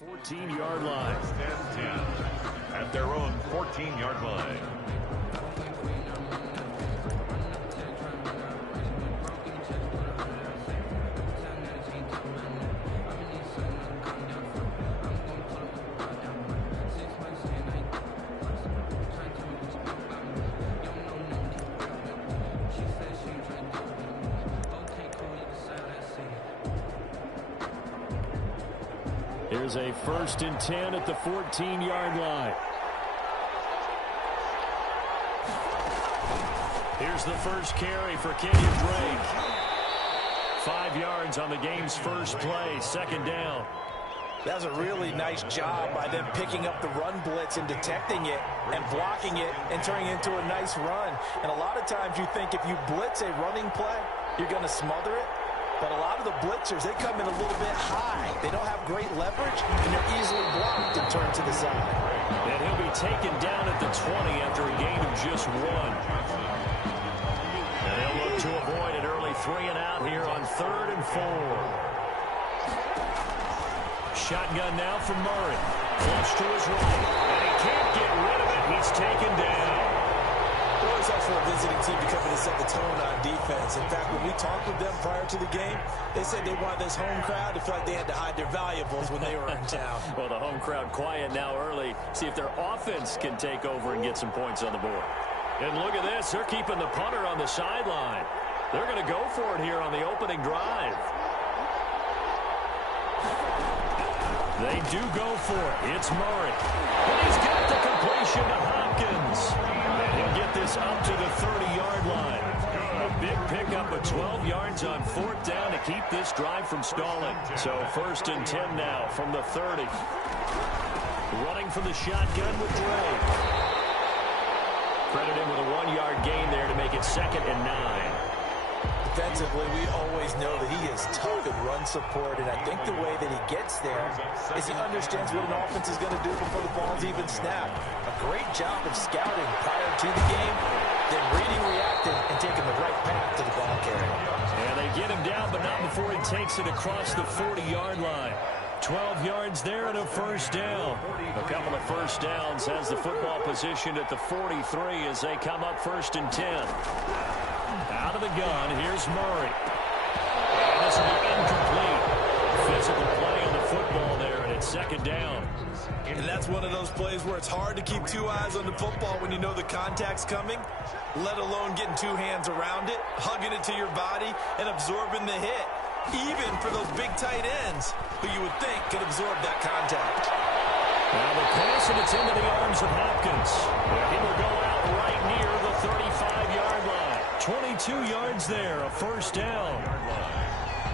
14-yard line. First and 10 at their own 14-yard line. Here's a 1st and 10 at the 14-yard line. Here's the first carry for Kenyon Drake. 5 yards on the game's first play, 2nd down. That's a really nice job by them picking up the run blitz and detecting it and blocking it and turning it into a nice run. And a lot of times you think if you blitz a running play, you're going to smother it. But a lot of the blitzers, they come in a little bit high. They don't have great leverage, and they're easily blocked and turned to the side. And he'll be taken down at the 20 after a gain of just 1. And they'll look to avoid an early 3 and out here on 3rd and 4. Shotgun now from Murray. Flush to his right. And he can't get rid of it. He's taken down. It always helps for a visiting team to come in and set the tone on defense. In fact, when we talked with them prior to the game, they said they wanted this home crowd to feel like they had to hide their valuables when they were in town. Well, the home crowd quiet now early. See if their offense can take over and get some points on the board. And look at this. They're keeping the punter on the sideline. They're going to go for it here on the opening drive. They do go for it. It's Murray. And he's got the completion to Hopkins. And he'll get this up to the 30-yard line. A big pickup of 12 yards on 4th down to keep this drive from stalling. So 1st and 10 now from the 30. Running from the shotgun with Drake. Credit him with a 1-yard gain there to make it 2nd and 9. Defensively, we always know that he is tough in run support, and I think the way that he gets there is he understands what an offense is going to do before the ball's even snapped. A great job of scouting prior to the game, then reading, reacting, and taking the right path to the ball carrier. And they get him down, but not before he takes it across the 40-yard line. 12 yards there and a 1st down. A couple of 1st downs has the football position at the 43 as they come up 1st and 10. Out of the gun, here's Murray. And this will be incomplete. Physical play on the football there, and it's 2nd down. And that's one of those plays where it's hard to keep 2 eyes on the football when you know the contact's coming, let alone getting 2 hands around it, hugging it to your body, and absorbing the hit. Even for those big tight ends who you would think could absorb that contact. Now the pass, and it's into the arms of Hopkins. He will go out right near the 35-yard line. 22 yards there, a 1st down.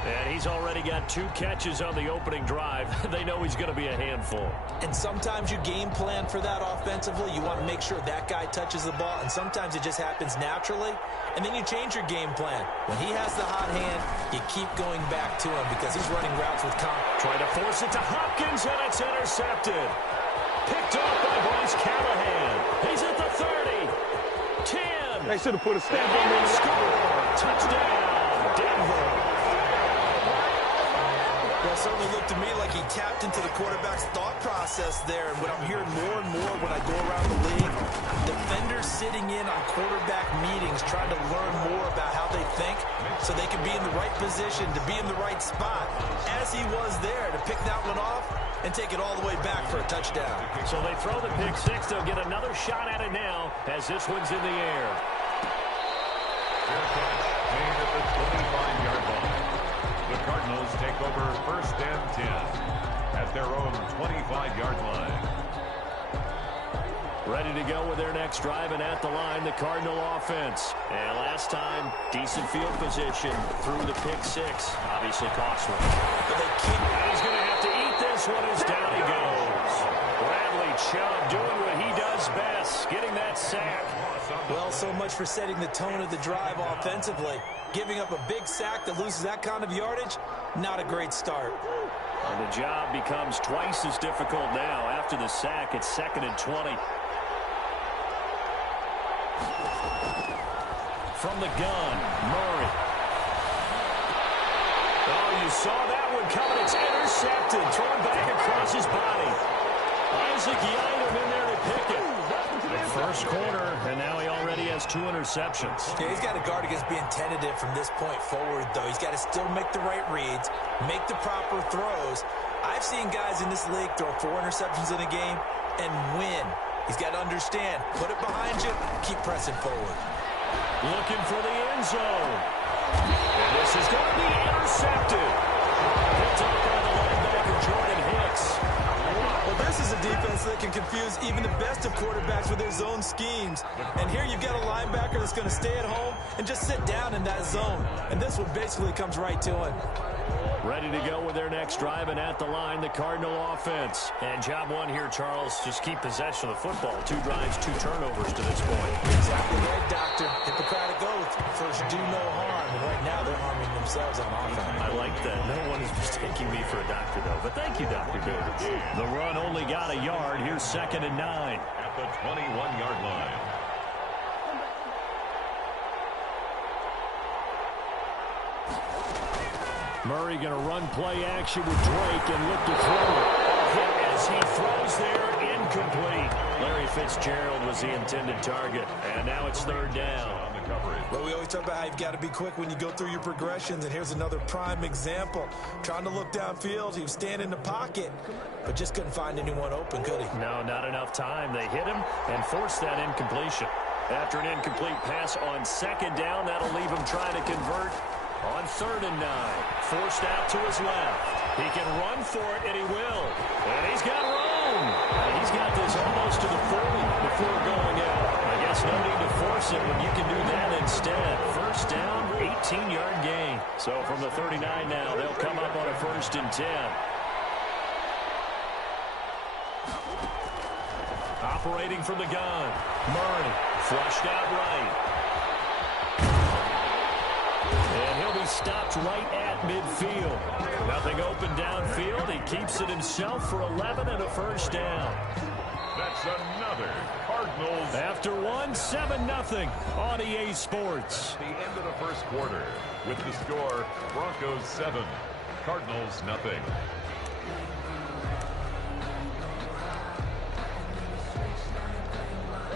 And he's already got 2 catches on the opening drive. They know he's going to be a handful. And sometimes you game plan for that offensively. You want to make sure that guy touches the ball, and sometimes it just happens naturally. And then you change your game plan. When he has the hot hand, you keep going back to him because he's running routes with confidence. Trying to force it to Hopkins, and it's intercepted. Picked off by Bryce Callahan. He's at the 30. 10. They should have put a stamp on And him. score. Touchdown, Denver. Well, it certainly looked to me like he tapped into the quarterback's thought process there. And what I'm hearing more and more when I go around the league, defenders sitting in on quarterback meetings trying to learn more about how they think so they can be in the right position to be in the right spot, as he was there to pick that one off and take it all the way back for a touchdown. So they throw the pick 6. They'll get another shot at it now as this one's in the air. Fair catch made at the 25-yard line. The Cardinals take over 1st and 10 at their own 25-yard line. Ready to go with their next drive, and at the line, the Cardinal offense. And last time, decent field position through the pick 6. Obviously costly. But they keep... And he's going to have to eat this one as down he goes. Bradley Chubb doing what he does best, getting that sack. Well, so much for setting the tone of the drive offensively. Giving up a big sack that loses that kind of yardage, not a great start. And the job becomes twice as difficult now. After the sack, it's 2nd and 20. From the gun, Murray. Oh, you saw that one coming. It's intercepted. Thrown back across his body. Gesicki item in there to pick it. First quarter, and now he already has 2 interceptions. Yeah, he's got to guard against being tentative from this point forward, though. He's got to still make the right reads, make the proper throws. I've seen guys in this league throw 4 interceptions in a game and win. He's got to understand, put it behind you, keep pressing forward. Looking for the end zone. And this is going to be intercepted. Picked up by the linebacker, Jordan Hicks. Well, this is a defense that can confuse even the best of quarterbacks with their zone schemes. And here you've got a linebacker that's going to stay at home and just sit down in that zone. And this one basically comes right to him. Ready to go with their next drive, and at the line, the Cardinal offense. And job one here, Charles, just keep possession of the football. 2 drives, 2 turnovers to this point. Exactly right, Doctor. Hippocratic oath. First, do no harm. And right now, they're harming themselves on offense. I like that. No one is mistaking me for a doctor, though. But thank you, Dr. Davis. The run only got a yard. Here's 2nd and 9. At the 21-yard line. Murray going to run play action with Drake and look to throw it. Hit as he throws there, incomplete. Larry Fitzgerald was the intended target, and now it's 3rd down. Well, we always talk about how you've got to be quick when you go through your progressions, and here's another prime example. Trying to look downfield, he was standing in the pocket, but just couldn't find anyone open, could he? No, not enough time. They hit him and forced that incompletion. After an incomplete pass on 2nd down, that'll leave him trying to convert on 3rd and 9. Forced out to his left. He can run for it, and he will. And he's got room. He's got this almost to the 40 before going out. I guess no need to force it when you can do that instead. First down, 18-yard gain. So from the 39 now, they'll come up on a 1st and 10. Operating from the gun. Murray flushed out right. And he'll be stopped right at midfield. Nothing open downfield. He keeps it himself for 11 and a 1st down. That's another Cardinals. After 1, 7-0 on EA Sports. The end of the 1st quarter with the score Broncos 7, Cardinals nothing.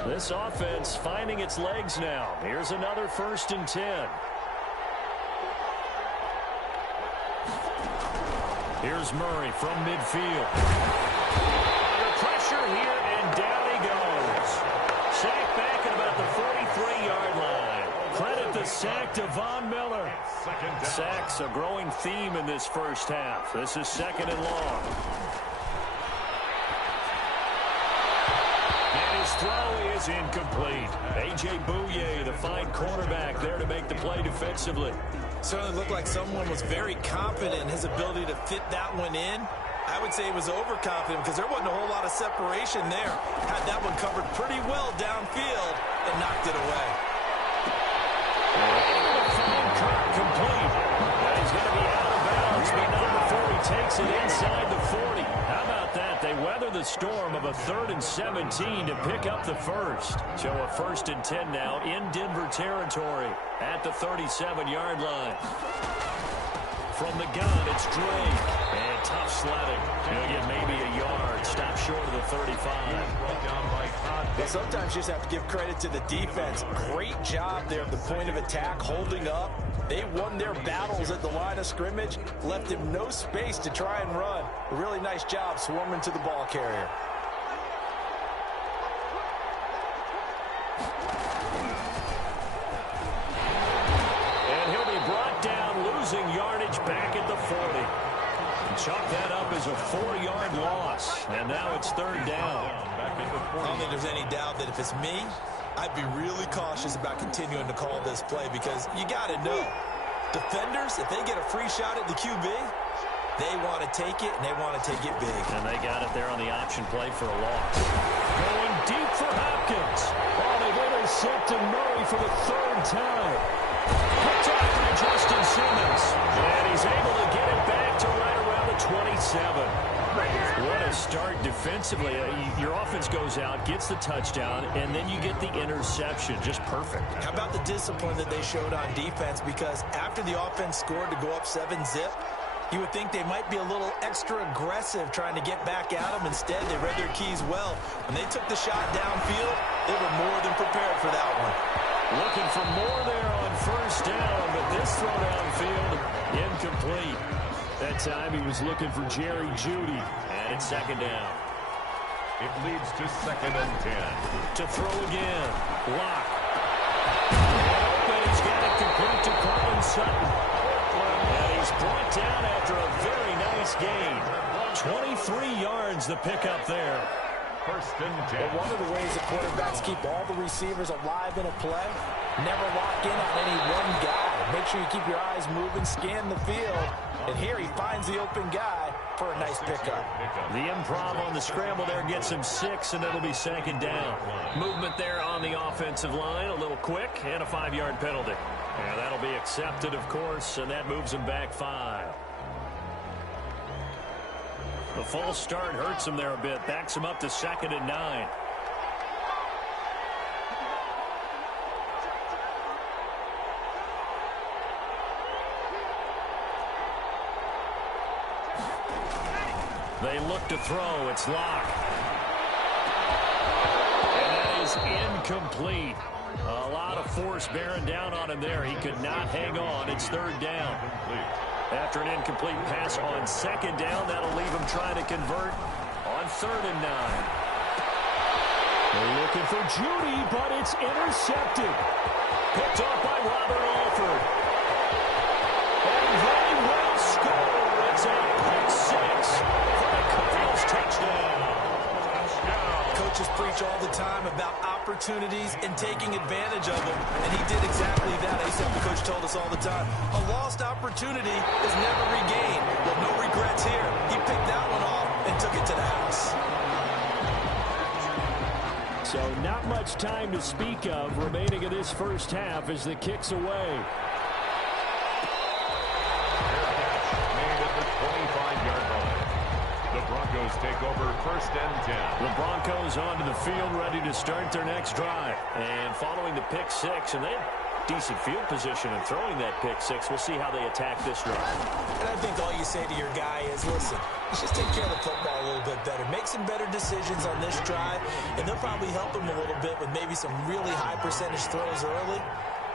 This offense finding its legs now. Here's another 1st and 10. Here's Murray from midfield. Under pressure here, and down he goes. Sack back at about the 43-yard line. Credit the sack to Von Miller. Sacks a growing theme in this first half. This is 2nd and long. And his throw is incomplete. A.J. Bouye, the fine cornerback, there to make the play defensively. Certainly looked like someone was very confident in his ability to fit that one in. I would say he was overconfident because there wasn't a whole lot of separation there. Had that one covered pretty well downfield and knocked it away. Complete. He's going to be out of bounds, but not before he takes it inside the 40. How about that? They weather the storm of a 3rd and 17 to pick up the 1st. So a 1st and 10 now in Denver territory at the 37-yard line. From the gun, it's Drake. And tough sledding. He'll get maybe a yard. Stop short of the 35. Well, sometimes you just have to give credit to the defense. Great job there at the point of attack, holding up. They won their battles at the line of scrimmage, left him no space to try and run. A really nice job swarming to the ball carrier. And he'll be brought down, losing yardage back at the 40. Chalk that up as a 4-yard loss. And now it's 3rd down. I don't think there's any doubt that if it's me, I'd be really cautious about continuing to call this play because you got to know, defenders, if they get a free shot at the QB, they want to take it, and they want to take it big. And they got it there on the option play for a loss. Going deep for Hopkins. Oh, they've intercepted Murray for the 3rd time. Picked off by Justin Simmons. And he's able to get it back to right around the 27. What a start defensively. Your offense goes out, gets the touchdown, and then you get the interception. Just perfect. How about the discipline that they showed on defense? Because after the offense scored to go up 7-zip, You would think they might be a little extra aggressive trying to get back at them. Instead, they read their keys well. When they took the shot downfield, they were more than prepared for that one. Looking for more there on first down, but this throw downfield, incomplete. That time he was looking for Jerry Jeudy, and it's second down. It leads to 2nd and 10. To throw again. Lock. And he's got it complete to Cortland Sutton. And he's brought down after a very nice gain. 23 yards the pickup there. 1st and 10. But one of the ways the quarterbacks keep all the receivers alive in a play, never lock in on any one guy. Make sure you keep your eyes moving, scan the field. And here he finds the open guy for a nice pickup. The improv on the scramble there gets him 6, and it'll be second down. Movement there on the offensive line, a little quick, and a 5-yard penalty. And that'll be accepted, of course, and that moves him back 5. The false start hurts him there a bit, backs him up to 2nd and 9. They look to throw. It's Locke. And that is incomplete. A lot of force bearing down on him there. He could not hang on. It's 3rd down. After an incomplete pass on 2nd down, that'll leave him trying to convert on 3rd and 9. They're looking for Jeudy, but it's intercepted. Picked off by Robert Alford. And they will score. It's a pick 6 for the Cardinals touchdown. Coaches preach all the time about opportunities and taking advantage of them, and he did exactly that. The coach told us all the time, a lost opportunity is never regained. Well, no regrets here. He picked that one off and took it to the house. So not much time to speak of remaining in this first half as the kick's away. Made at the 25-yard line. The Broncos take over 1st and 10. The Broncos onto the field ready to start their next drive. And following the pick 6, and they have decent field position in throwing that pick 6. We'll see how they attack this drive. And I think all you say to your guy is, listen, let's just take care of the football a little bit better. Make some better decisions on this drive, and they'll probably help him a little bit with maybe some really high percentage throws early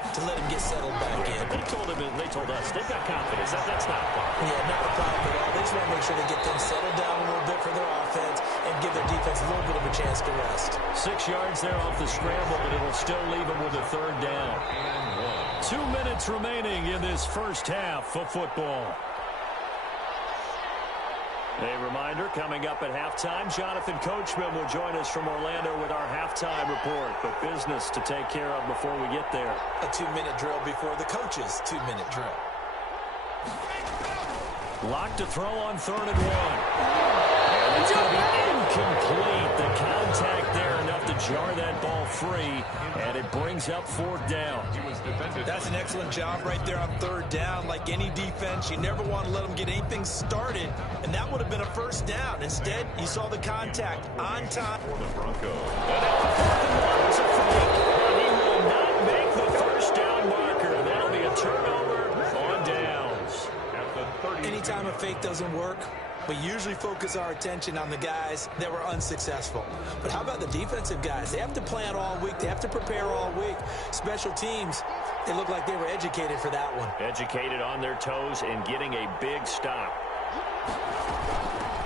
to let him get settled back in. They told him, and they told us, they've got confidence. That's not a problem. Yeah, not a problem at all. They just want to make sure they get things settled down a little bit for their offense and give their defense a little bit of a chance to rest. 6 yards there off the scramble, but it'll still leave them with a 3rd down. 2 minutes remaining in this first half of football. A reminder, coming up at halftime, Jonathan Coachman will join us from Orlando with our halftime report. But business to take care of before we get there. A 2-minute drill before the coach's 2-minute drill. Locked to throw on 3rd and 1. And it's going to be incomplete. The contact there enough to jar that ball free, and it brings up 4th down. That's an excellent job right there on 3rd down. Like any defense, you never want to let them get anything started, and that would have been a 1st down. Instead, you saw the contact on time. For the Broncos. And now the 4th and 1 is a fake. He will not make the 1st down marker. That'll be a turnover on downs. Anytime a fake doesn't work, we usually focus our attention on the guys that were unsuccessful. But how about the defensive guys? They have to plan all week. They have to prepare all week. Special teams, they look like they were educated for that one. Educated on their toes and getting a big stop.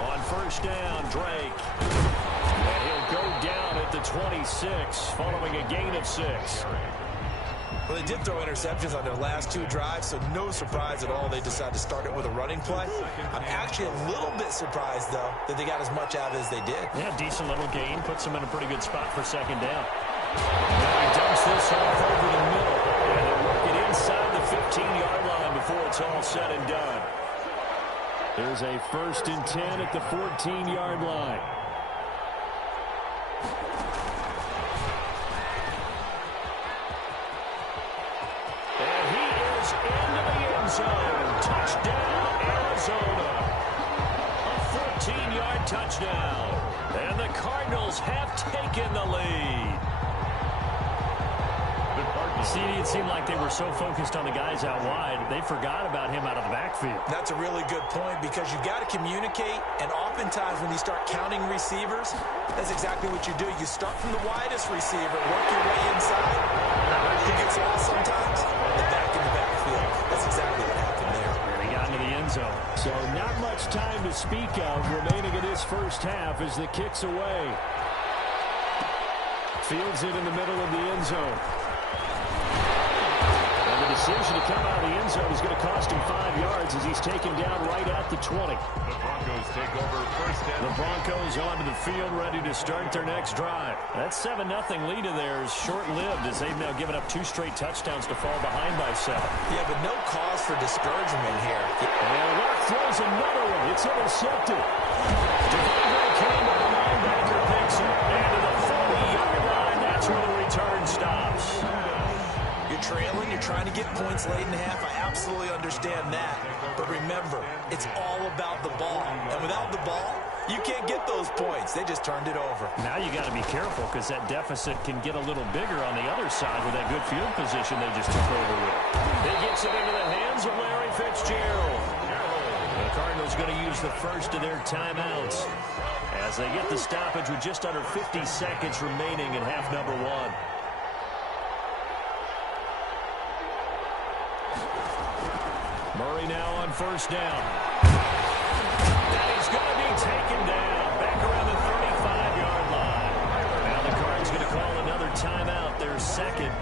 On 1st down, Drake. And he'll go down at the 26, following a gain of 6. Well, they did throw interceptions on their last 2 drives, so no surprise at all they decided to start it with a running play. I'm actually a little bit surprised, though, that they got as much out as they did. Yeah, decent little gain. Puts them in a pretty good spot for 2nd down. Now he dumps this off over the middle. And they'll work it inside the 15-yard line before it's all said and done. There's a 1st and 10 at the 14-yard line. Touchdown, Arizona. A 14-yard touchdown. And the Cardinals have taken the lead. The Cardinals See, it seemed like they were so focused on the guys out wide, they forgot about him out of the backfield. That's a really good point because you've got to communicate, and oftentimes when you start counting receivers, that's exactly what you do. You start from the widest receiver, work your way inside. He gets lost sometimes, and back in the backfield. That's exactly what happened there. And he got into the end zone. So not much time to speak of remaining in this first half as the kick's away. Fields it in the middle of the end zone. And the decision to come out of the end zone is going to cost him 5 yards as he's taken down right at the 20. The Broncos take over first and The Broncos onto the field ready to start their next drive. That 7-0 lead of theirs short-lived as they've now given up 2 straight touchdowns to fall behind by 7. Yeah, but no cause for discouragement here. And Locke throws another one. It's intercepted. Devondre Campbell, the linebacker, picks it. And to the 40-yard line, that's where the return stops. You're trailing, you're trying to get points late in the half. I absolutely understand that. But remember, it's all about the ball. And without the ball, you can't get those points. They just turned it over. Now you got to be careful because that deficit can get a little bigger on the other side with that good field position they just took over with. He gets it into the hands of Larry Fitzgerald. The Cardinals going to use the first of their timeouts as they get the stoppage with just under 50 seconds remaining in half number 1. Murray now on first down. And he's going to be taken down back around the 35-yard line. Now the Cards going to call another timeout, their second,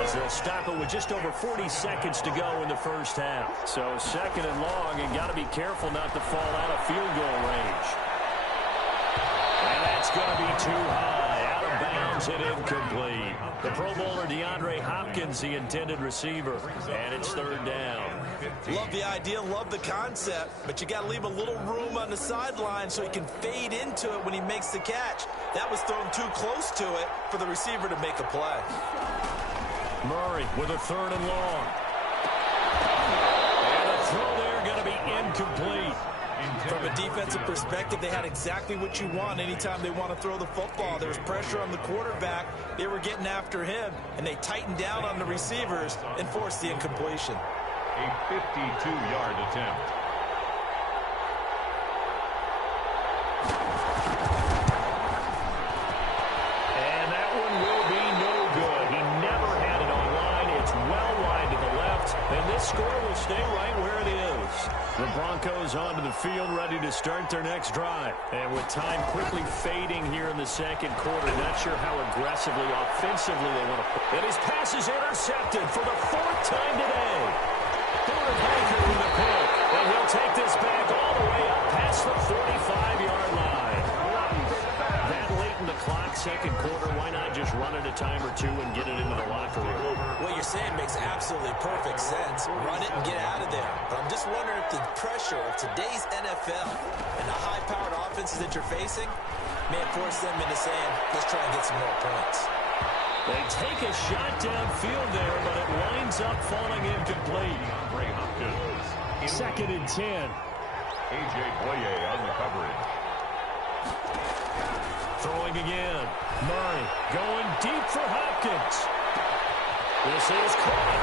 as they'll stop it with just over 40 seconds to go in the first half. So second and long, and got to be careful not to fall out of field goal range. And that's going to be too high, out of bounds and incomplete. The Pro Bowler DeAndre Hopkins, the intended receiver, and it's third down. Love the idea, love the concept, but you got to leave a little room on the sideline so he can fade into it when he makes the catch. That was thrown too close to it for the receiver to make a play. Murray with a third and long. And the throw there going to be incomplete. From a defensive perspective, they had exactly what you want anytime they want to throw the football. There was pressure on the quarterback. They were getting after him, and they tightened down on the receivers and forced the incompletion. a 52-yard attempt. And that one will be no good. He never had it online. It's well wide to the left, and this score will stay right where it is. The Broncos onto the field ready to start their next drive. And with time quickly fading here in the second quarter, not sure how aggressively, offensively they want to play. And his pass is intercepted for the 4th time today. Baker with a pick, and he'll take this back all the way up past the 45-yard line. That late in the clock, second quarter, why not just run it a time or two and get it into the locker room? What you're saying makes absolutely perfect sense. Run it and get out of there. But I'm just wondering if the pressure of today's NFL and the high-powered offenses that you're facing may force them into saying, let's try and get some more points. They take a shot downfield there, but it winds up falling incomplete. Ray Hopkins. Second and 10. A.J. Boye on the coverage. Throwing again. Murray going deep for Hopkins. This is caught.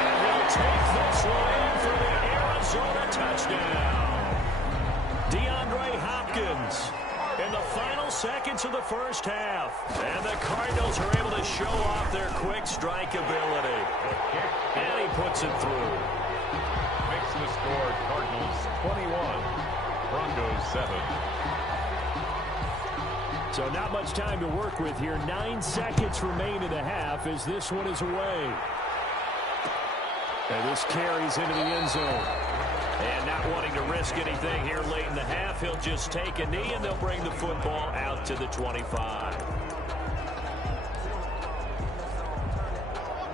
And he'll take this one for the Arizona touchdown. DeAndre Hopkins in the final seconds of the first half. And the Cardinals are able to show off their quick strike ability. And he puts it through. Makes the score Cardinals 21, Broncos 7. So not much time to work with here. 9 seconds remain in the half as this one is away. And this carries into the end zone. And not wanting to risk anything here late in the half, he'll just take a knee and they'll bring the football out to the 25.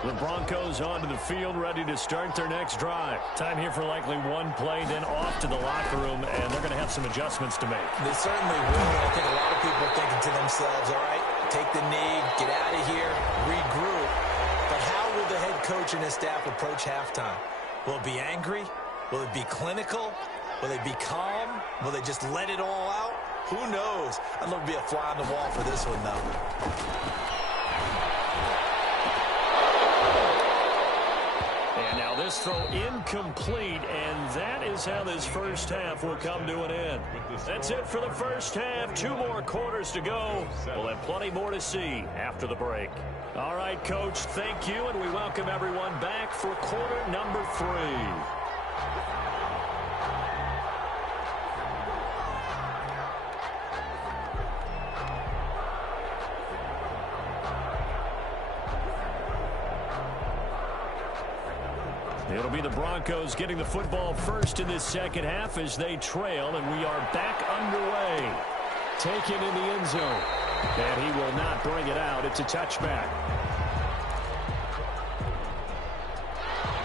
The Broncos onto the field ready to start their next drive. Time here for likely one play, then off to the locker room, and they're going to have some adjustments to make. They certainly will. I think a lot of people are thinking to themselves, all right, take the knee, get out of here, regroup. But how will the head coach and his staff approach halftime? Will it be angry? Will it be clinical? Will they be calm? Will they just let it all out? Who knows? I'd love to be a fly on the wall for this one, though. And now this throw incomplete, and that is how this first half will come to an end. That's it for the first half. 2 more quarters to go. We'll have plenty more to see after the break. All right, Coach, thank you, and we welcome everyone back for quarter number 3. It'll be the Broncos getting the football first in this second half as they trail, and we are back underway. Taken in the end zone, and he will not bring it out. It's a touchback.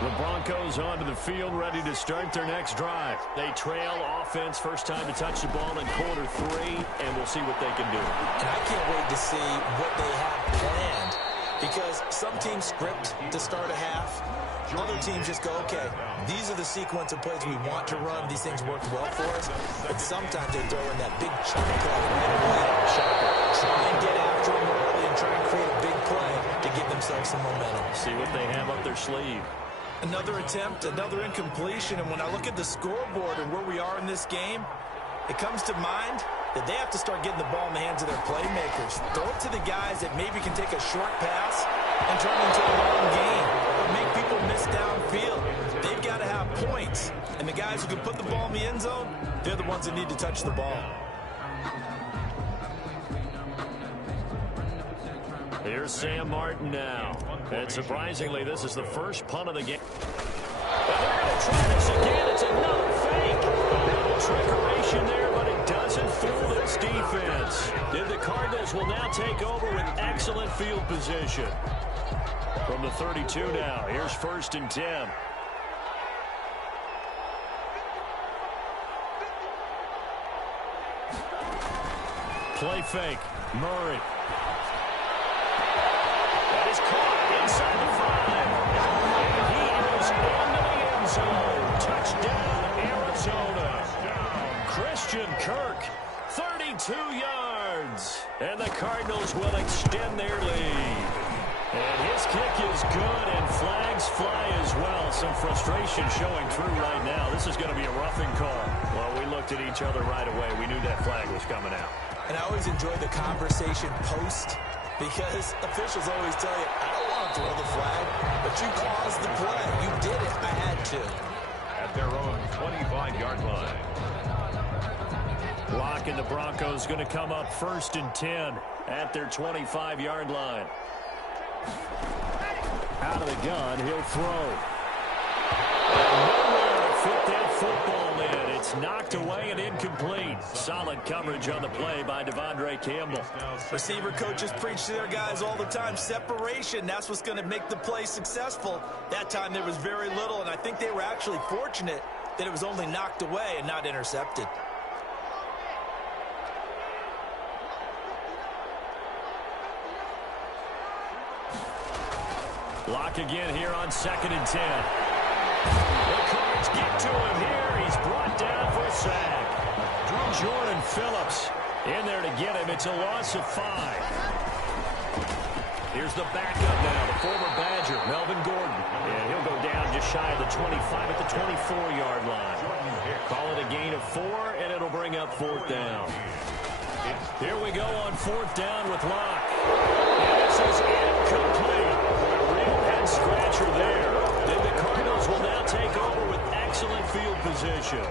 The Broncos onto the field, ready to start their next drive. They trail offense, first time to touch the ball in quarter 3, and we'll see what they can do. And I can't wait to see what they have planned, because some teams script to start a half. Other teams just go, okay, these are the sequence of plays we want to run. These things work well for us. But sometimes they throw in that big chunk play right away. Try and get after them early and try and create a big play to give themselves some momentum. See what they have up their sleeve. Another attempt, another incompletion. And when I look at the scoreboard and where we are in this game, it comes to mind that they have to start getting the ball in the hands of their playmakers. Throw it to the guys that maybe can take a short pass and turn it into a long game, or make people miss downfield. They've got to have points. And the guys who can put the ball in the end zone, they're the ones that need to touch the ball. Here's Sam Martin now. And surprisingly, this is the first punt of the game. And they're going to try this again. It's another fake. A little trickeration there, but it doesn't fool this defense. And the Cardinals will now take over with excellent field position. From the 32 now, here's 1st and 10. Play fake. Murray. That is caught inside the 5. And he is into the end zone. Touchdown, Arizona. Christian Kirk, 32 yards. And the Cardinals will extend their lead. And his kick is good, and flags fly as well. Some frustration showing through right now. This is going to be a roughing call. Well, we looked at each other right away. We knew that flag was coming out. And I always enjoy the conversation post, because officials always tell you, I don't want to throw the flag, but you caused the play. You did it. I had to. At their own 25-yard line. Lock and the Broncos going to come up 1st and 10 at their 25-yard line. Out of the gun, he'll throw. Nowhere to fit that football in. It's knocked away and incomplete. Solid coverage on the play by Devondre Campbell. Receiver coaches preach to their guys all the time. Separation, that's what's going to make the play successful. That time there was very little, and I think they were actually fortunate that it was only knocked away and not intercepted. Lock again here on 2nd and 10. The Cards get to him here. He's brought down for a sack. Jordan Phillips in there to get him. It's a loss of 5. Here's the backup now, the former Badger, Melvin Gordon. And he'll go down just shy of the 25 at the 24-yard line. Call it a gain of 4, and it'll bring up 4th down. Here we go on 4th down with Locke. And this is incomplete. Scratcher there. Then the Cardinals will now take over with excellent field position.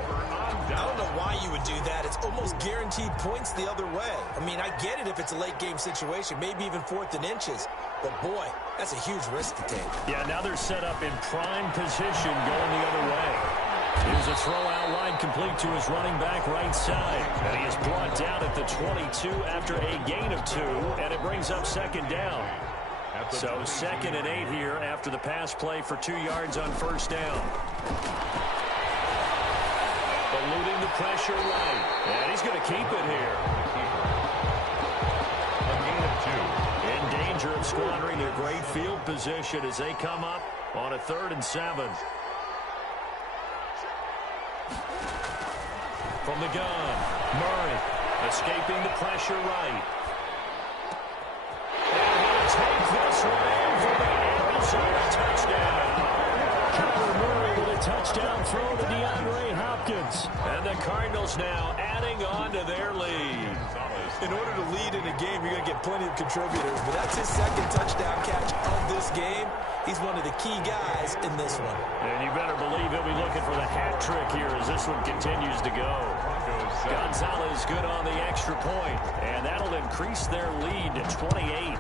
I don't know why you would do that. It's almost guaranteed points the other way. I mean, I get it if it's a late game situation, maybe even 4th and inches. But boy, that's a huge risk to take. Yeah, now they're set up in prime position going the other way. Here's a throw out wide complete to his running back right side. And he is brought down at the 22 after a gain of 2, and it brings up 2nd down. So 2nd and 8 here after the pass play for 2 yards on 1st down. Eluding the pressure right. And he's going to keep it here. A gain of 2. In danger of squandering their great field position as they come up on a 3rd and 7. From the gun, Murray escaping the pressure right. Take this one in for the Arizona touchdown. touchdown throw to DeAndre Hopkins. And the Cardinals now adding on to their lead. In order to lead in a game, you're going to get plenty of contributors, but that's his second touchdown catch of this game. He's one of the key guys in this one. And you better believe he'll be looking for the hat trick here as this one continues to go. Gonzalez good on the extra point, and that'll increase their lead to 28.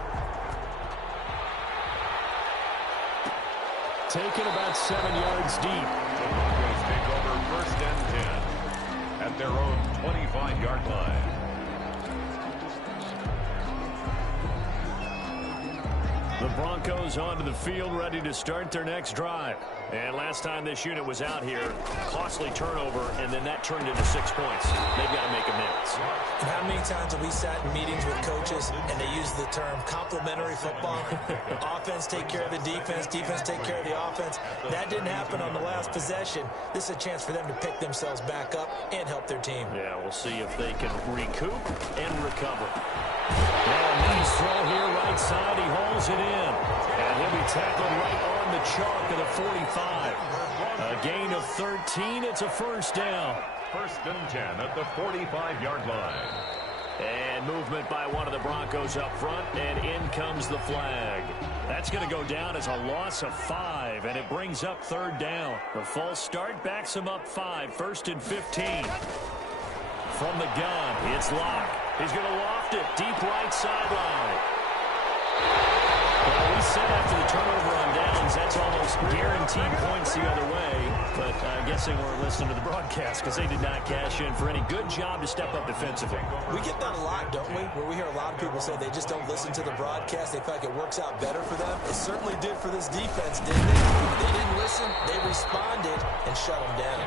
Taken about 7 yards deep. The Broncos take over 1st and 10 at their own 25-yard line. The Broncos onto the field, ready to start their next drive. And last time this unit was out here, costly turnover, and then that turned into 6 points. They've got to make amends. And how many times have we sat in meetings with coaches and they use the term complementary football? Offense take care of the defense, defense take care of the offense. That didn't happen on the last possession. This is a chance for them to pick themselves back up and help their team. Yeah, we'll see if they can recoup and recover. Now a nice throw here, right side. He hauls it in. And he'll be tackled right on the chalk of the 45. A gain of 13. It's a 1st down. 1st and 10 at the 45-yard line. And movement by one of the Broncos up front, and in comes the flag. That's going to go down as a loss of 5, and it brings up 3rd down. The false start backs him up 5, 1st and 15. From the gun, it's Locke. He's going to loft it, deep right sideline. Well, we said after the turnover on downs, that's almost guaranteed points the other way. But I'm guessing we're listening to the broadcast because they did not cash in for any good job to step up defensively. We get that a lot, don't we? Where we hear a lot of people say they just don't listen to the broadcast. They feel like it works out better for them. It certainly did for this defense, didn't it? They didn't listen. They responded and shut them down.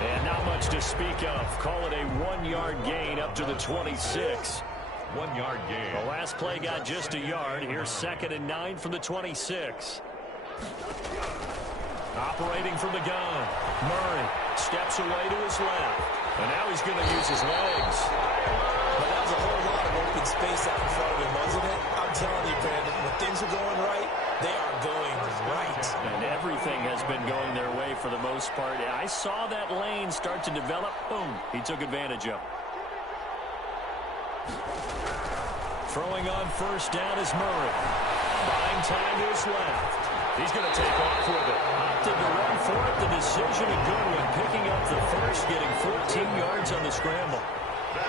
And not much to speak of. Call it a 1-yard gain up to the 26. 1-yard gain. The last play got just a yard. Here's 2nd and 9 from the 26. Operating from the gun. Murray steps away to his left. And now he's going to use his legs. But that was a whole lot of open space out in front of him, wasn't it? I'm telling you, Brandon, when things are going right, they are going right. And everything has been going their way for the most part. I saw that lane start to develop. Boom. He took advantage of it. Throwing on 1st down is Murray. Buying time to his left. He's going to take off with it. Opted to run for it. The decision a good one. Picking up the first, getting 14 yards on the scramble.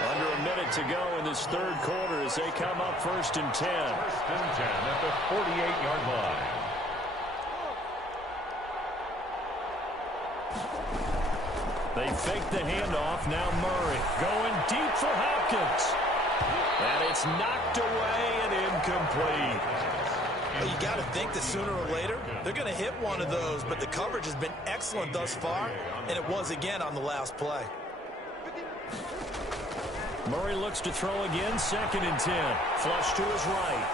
Under a minute to go in this 3rd quarter as they come up 1st and 10. 1st and 10 at the 48-yard line. They fake the handoff. Now Murray going deep for Hopkins. And it's knocked away and incomplete. Well, you got to think that sooner or later they're going to hit one of those, but the coverage has been excellent thus far, and it was again on the last play. Murray looks to throw again, 2nd and 10. Flush to his right.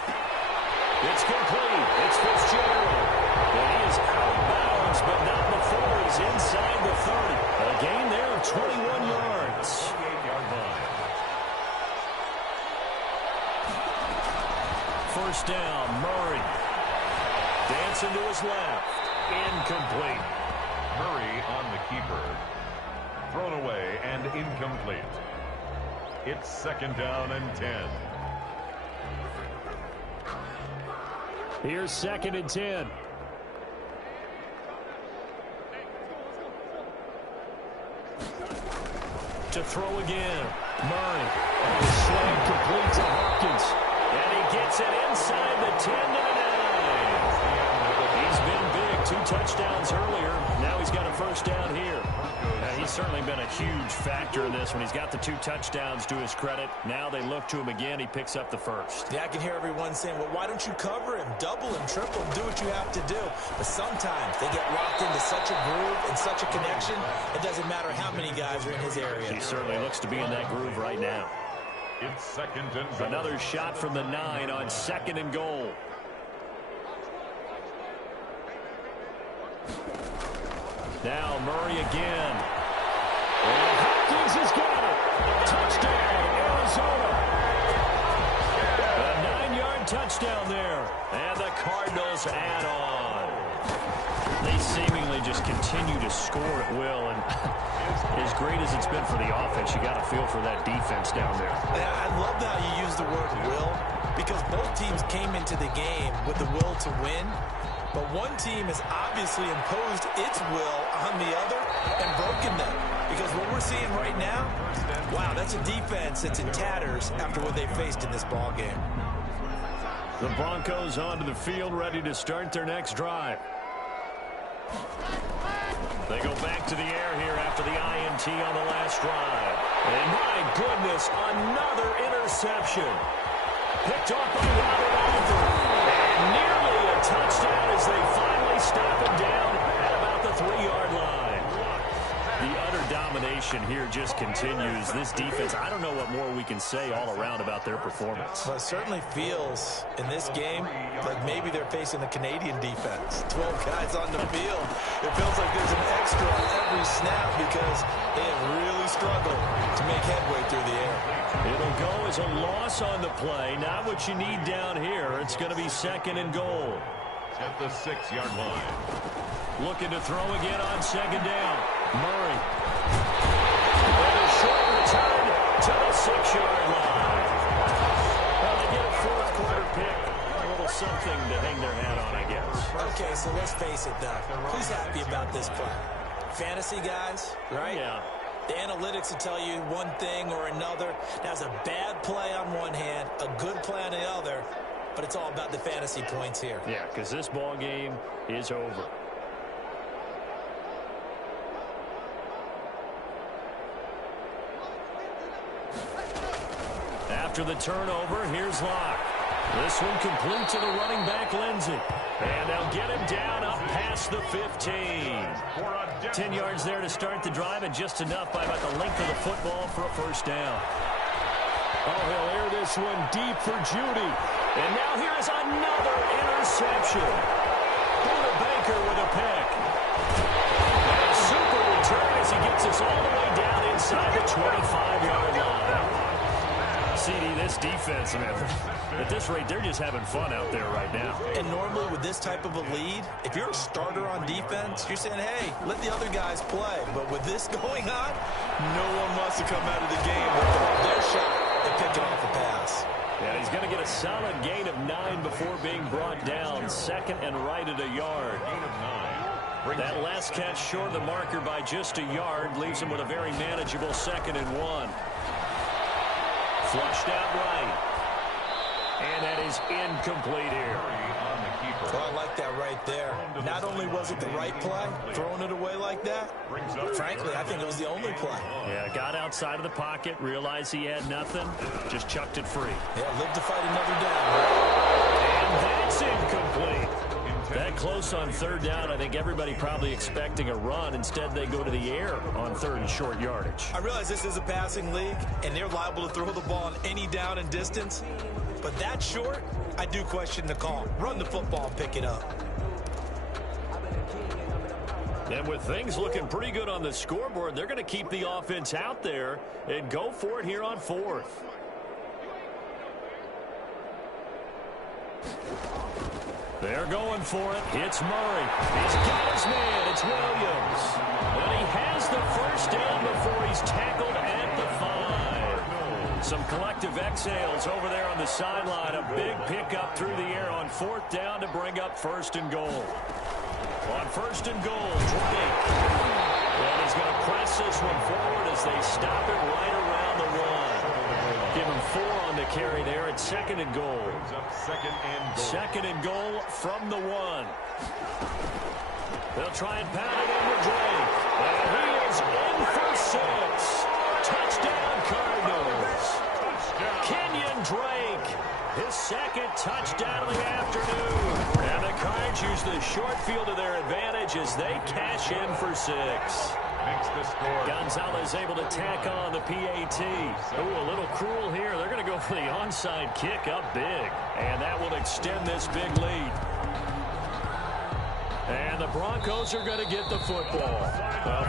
It's complete. It's Fitzgerald. And he is out of bounds, but not before he's inside the 30. A gain there of 21 yards. 48-yard line. 1st down, Murray. Dancing to his left. Incomplete. Murray on the keeper. Thrown away and incomplete. It's 2nd down and 10. Here's 2nd and 10. To throw again. Murray. And the slam complete to Hopkins. And he gets it inside the 10 to the 9. He's been big. 2 touchdowns earlier. Now he's got a 1st down here. He's certainly been a huge factor in this when he's got the 2 touchdowns to his credit. Now they look to him again. He picks up the 1st. Yeah, I can hear everyone saying, well, why don't you cover him, double him, triple him, do what you have to do. But sometimes they get locked into such a groove and such a connection, it doesn't matter how many guys are in his area. He certainly looks to be in that groove right now. It's 2nd and goal. Another shot from the 9 on 2nd and goal. Now Murray again. And Hopkins has got it. Touchdown, Arizona. A 9-yard touchdown there. And the Cardinals add on. They seemingly just continue to score at will. And as great as it's been for the offense, you got to feel for that defense down there. Yeah, I love how you use the word will, because both teams came into the game with the will to win. But one team has obviously imposed its will on the other and broken them. Because what we're seeing right now, wow, that's a defense that's in tatters after what they faced in this ball game. The Broncos onto the field, ready to start their next drive. They go back to the air here after the INT on the last drive. And my goodness, another interception. Picked off by Robert Arthur. And nearly a touchdown as they finally stop him down at about the 3-yard line. The utter domination here just continues. This defense, I don't know what more we can say all around about their performance. Well, it certainly feels in this game like maybe they're facing the Canadian defense. 12 guys on the field. It feels like there's an extra on every snap because they have really struggled to make headway through the air. It'll go as a loss on the play. Not what you need down here. It's going to be 2nd and goal. At the 6-yard line. Looking to throw again on 2nd down. Murray. And a short return to the 6-yard line. Well, they get a 4th quarter pick. A little something to hang their hat on, I guess. Okay, so let's face it, though. Who's happy about this play? Fantasy guys, right? Yeah. The analytics will tell you one thing or another. That's a bad play on one hand, a good play on the other, but it's all about the fantasy points here. Yeah, because this ball game is over. After the turnover, here's Locke. This one complete to the running back, Lindsey. And they'll get him down up past the 15. 10 yards there to start the drive, and just enough by about the length of the football for a 1st down. Oh, he'll air this one deep for Judy. And now here is another interception. Buda Baker with a pick. And a super return as he gets us all the way down inside the 25-yard line. CD, this defense, man, at this rate, they're just having fun out there right now. And normally with this type of a lead, if you're a starter on defense, you're saying, hey, let the other guys play. But with this going on, no one wants to come out of the game without their shot at picking off a pass. Yeah, he's going to get a solid gain of 9 before being brought down. 2nd and right at a yard. Gain of 9. That last catch short of the marker by just a yard leaves him with a very manageable 2nd and 1. Flushed out right. And that is incomplete here. Well, I like that right there. Not only was it the right play, throwing it away like that, but frankly, I think it was the only play. Yeah, got outside of the pocket, realized he had nothing, just chucked it free. Yeah, live to fight another down, right? And that's incomplete. That close on 3rd down, I think everybody probably expecting a run. Instead, they go to the air on 3rd and short yardage. I realize this is a passing league, and they're liable to throw the ball on any down and distance. But that short, I do question the call. Run the football and pick it up. And with things looking pretty good on the scoreboard, they're going to keep the offense out there and go for it here on 4th. They're going for it. It's Murray. He's got his man. It's Williams. And he has the 1st down before he's tackled at the 5. Some collective exhales over there on the sideline. A big pickup through the air on 4th down to bring up 1st and goal. On 1st and goal, Drake. And he's going to press this one forward as they stop it right around the 1. Give him 4 on the carry there at 2nd and goal. 2nd and goal from the 1. They'll try and pound it in with Drake. And he is in for 6. Touchdown, Cardinals. Kenyon Drake, his 2nd touchdown of the afternoon. And the Cards use the short field to their advantage as they cash in for 6. Makes the score. Gonzalez able to tack on the PAT. Ooh, a little cruel here. They're going to go for the onside kick up big. And that will extend this big lead. And the Broncos are going to get the football.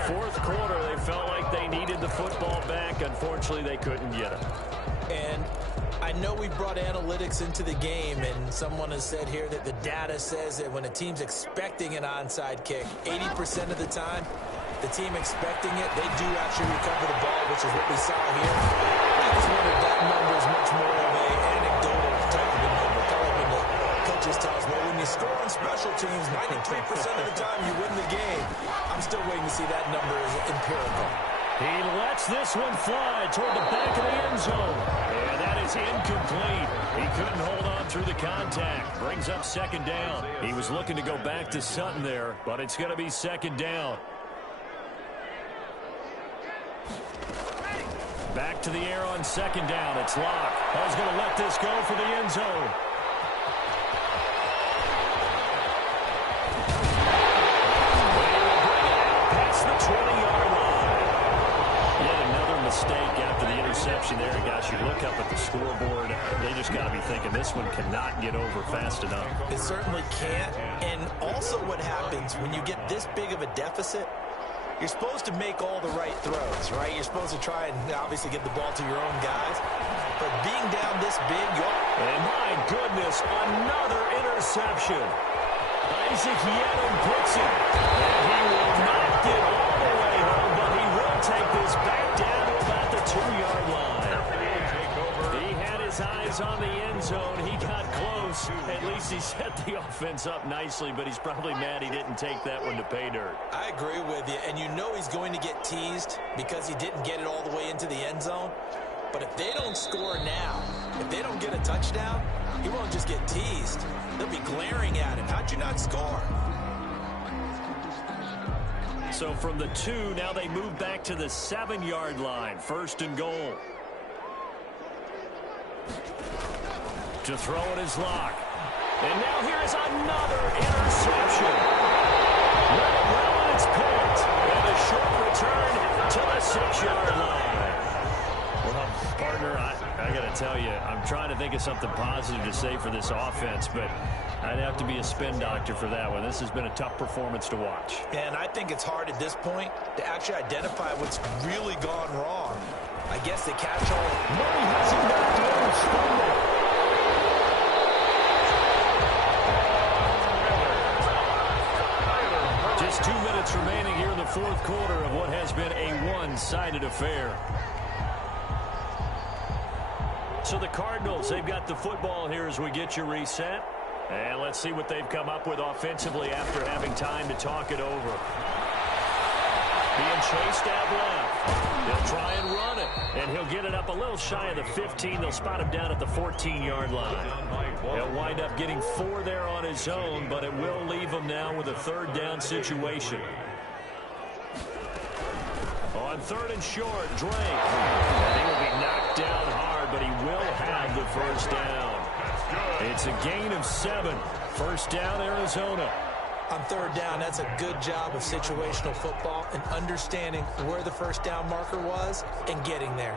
4th quarter, they felt like they needed the football back. Unfortunately, they couldn't get it. And I know we brought analytics into the game, and someone has said here that the data says that when a team's expecting an onside kick, 80% of the time, the team expecting it, they do actually recover the ball, which is what we saw here. I just wonder if that number is much more of an anecdotal type of a number. Kind of when the coaches tell us, well, when you score on special teams, 93% of the time you win the game. I'm still waiting to see that number is empirical. He lets this one fly toward the back of the end zone. And that is incomplete. He couldn't hold on through the contact. Brings up second down. He was looking to go back to Sutton there, but it's going to be second down. Back to the air on second down. It's Locke. Hall's going to let this go for the end zone. Past the 20-yard line. Yet another mistake after the interception there. Guys, you look up at the scoreboard. They just got to be thinking this one cannot get over fast enough. It certainly can't. And also what happens when you get this big of a deficit, you're supposed to make all the right throws, right? You're supposed to try and obviously get the ball to your own guys. But being down this big, and my goodness, another interception. Isaac Yedem picks it. And he will not get all the way home, but he will take this back down to about the 2-yard line. He had his eyes on the end zone. He got close. At least he set the offense up nicely, but he's probably mad he didn't take that one to pay dirt. I agree with you, and you know he's going to get teased because he didn't get it all the way into the end zone. But if they don't score now, if they don't get a touchdown, he won't just get teased. They'll be glaring at him. How'd you not score? So from the 2, now they move back to the 7-yard line. First and goal. To throw it is Locke. And now here is another interception. Let it roll, and it's picked. And a short return to the 6-yard line. Well, partner, I got to tell you, I'm trying to think of something positive to say for this offense, but I'd have to be a spin doctor for that one. This has been a tough performance to watch. And I think it's hard at this point to actually identify what's really gone wrong. I guess they catch all. Murray has him back to Just 2 minutes remaining here in the fourth quarter of what has been a one-sided affair. So the Cardinals, they've got the football here as we get you reset. And let's see what they've come up with offensively after having time to talk it over. Being chased out left. They'll try and run it. And he'll get it up a little shy of the 15. They'll spot him down at the 14-yard line. He'll wind up getting 4 there on his own, but it will leave him now with a third down situation. On third and short, Drake. And he will be knocked down hard, but he will have the first down. It's a gain of 7. First down, Arizona. On third down, that's a good job of situational football and understanding where the first down marker was and getting there.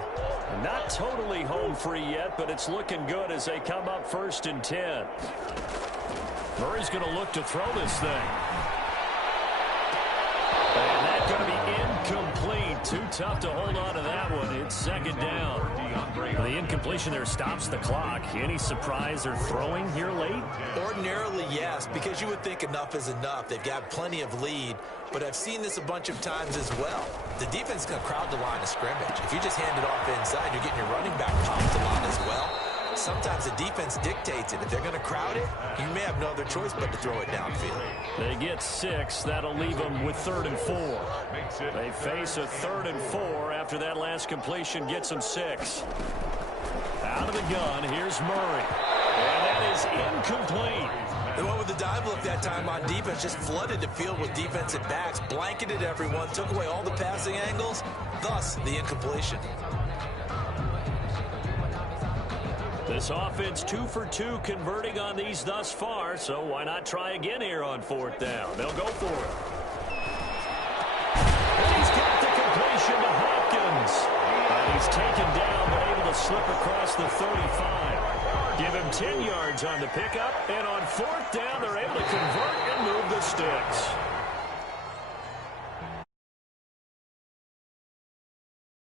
Not totally home free yet, but it's looking good as they come up first and 10. Murray's going to look to throw this thing. And that's going to be incomplete. Too tough to hold on to that one. It's second down. The incompletion there stops the clock. Any surprise they're throwing here late? Ordinarily, yes, because you would think enough is enough. They've got plenty of lead, but I've seen this a bunch of times as well. The defense is going to crowd the line of scrimmage. If you just hand it off inside, you're getting your running back popped a lot as well. Sometimes the defense dictates it. If they're going to crowd it, you may have no other choice but to throw it downfield. They get 6. That'll leave them with 3rd and 4. They face a 3rd and 4 after that last completion gets them 6. Out of the gun, here's Murray. And that is incomplete. The one with the dive look that time on defense just flooded the field with defensive backs, blanketed everyone, took away all the passing angles, thus the incompletion. This offense 2 for 2 converting on these thus far, so why not try again here on 4th down? They'll go for it. And he's got the completion to Hopkins. And he's taken down but able to slip across the 35. Give him 10 yards on the pickup, and on 4th down they're able to convert and move the sticks.